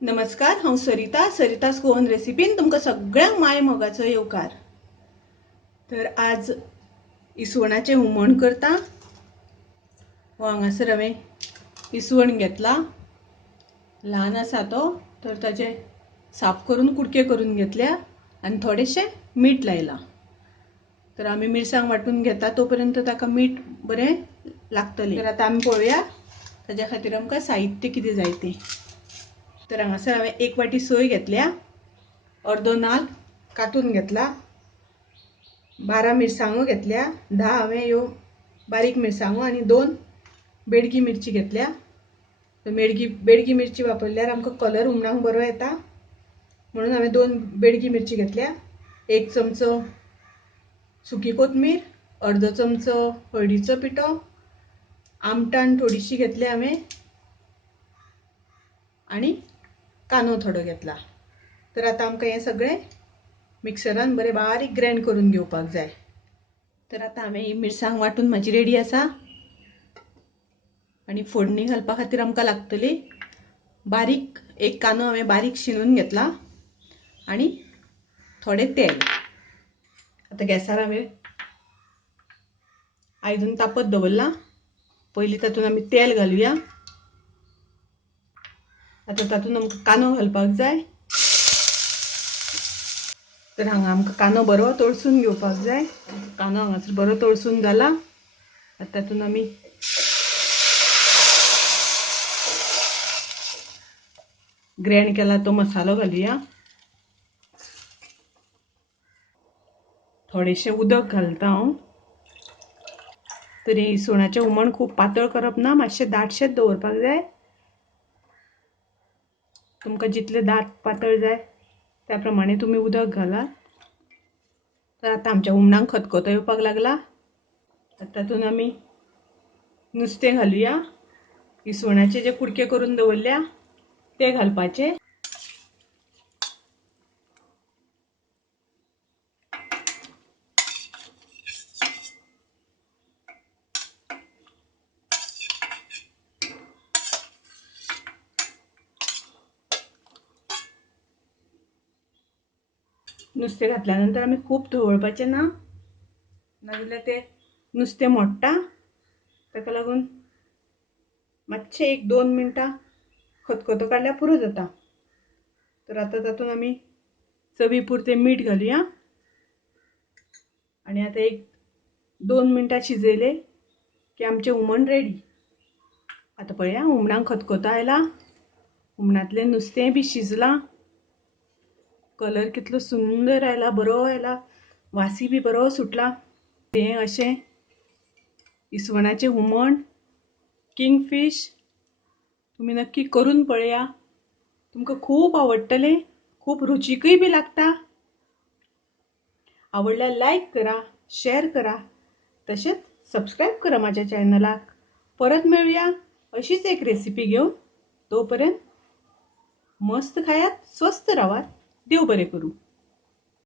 नमस्कार, हांव सरितास गोवन रेसिपीन तुमकां सगळ्यांक माय मोगाचो येवकार। तर आज इसवणाचें हुमण करता। हांगासर हांवें इसवण घेतला, ल्हान आसा तो, तर ताचे साफ करून कुडके करून घेतल्या आनी थोडेशें मीठ लायलां। तर आमी मिरसांग वांटून घेता तोपर्यंत ताका मीठ बरें लागतलें। तर आतां आमी पळोवया ताच्या खातीर आमकां साहित्य कितें जाय तें। तर हांगासर हांवें 1 वाटी सोय घेतल्या, अर्दो नाल्ल कांतून घेतला, 12 मिरसांगो घेतल्या, 10 हांवें ह्यो बारीक मिरसांगो आनी 2 बेडगी मिरची घेतल्या। बेडगी मिरची वापरल्यार आमकां कलर हुमणाक बरो येता, म्हणून हांवें 2 बेडगी मिरची घेतल्या। 1 चमचो सुकी कोथमीर, अर्दो चमचो हळदीचो पिठो, आमटाण थोडीशी घेतल्या हांवें आनी कांदो थोडो घेतला। तर आतां आमकां हें सगळें मिक्सरान बरें बारीक ग्राइंड करून घेवपाक जाय। तर आतां हांवें ही मिरसांग वांटून म्हाजी रेडी आसा आनी फोडणी घालपा खातीर आमकां लागतली बारीक एक कांदो हांवें बारीक शिनून घेतला आनी थोडें तेल। आतां गॅसार हांवें आयदन तापत दवरला। पयलीं तातूंत आमी तेल घालुया। आतां तातूंत आमकां कांदो घालपाक जाय। तर हांगा आमकां कांदो बरो तळसून घेवपाक जाय। कांदो हांगासर बरो तळसून जाला। आतां तातूंत आमी ग्राइंड केला तो मसालो घालुया। थोडेशें उदक घालता हांव। तर इसवणाचें हुमण खूब पातळ करप ना, मातशें दाटशेंच दवरपाक जाय। तुमकां जितलें दाट पातळ जाय त्या प्रमाणे तुमी उदक घाला। तर आतां आमच्या हुमणाक खतखतो येवपाक लागला। तातूंत आमी नुस्तें घालुया। इसवणाचे जे कुडके करून दवरल्या ते घालपाचे। नुस्तें घातल्या नंतर आमी खूब धवळपाचें ना, नाजाल्यार तें नुस्तें मोडटा। ताका लागून मातशें 1-2 मिनटां खतखतो काडल्यार पुरो जाता। तर आतां तातूंत आमी चवी पुरतें मीठ घालुया आनी आतां 1-2 मिनटां शिजयले की आमचें हुमण रेडी। आतां पळया हुमणाक खतखतो आयला, हुमणांतलें नुस्तें बी शिजलां, कलर कितलो सुंदर आयला, बरो आयला, वासी बी बरो सुटला। हें अशें इसवणाचें हुमण, किंगफीश तुमी नक्की करून पळया। तुमकां खूब आवडटलें, खूब रुचीकय बी लागता। आवडल्यार लायक करा, शेअर करा, तशेंच सबस्क्राइब करा म्हाज्या चॅनलाक। परत मेळुया अशीच एक रेसिपी घेवन। तोपर्यंत मस्त खायात, स्वस्त रावात, देव बरें करूं।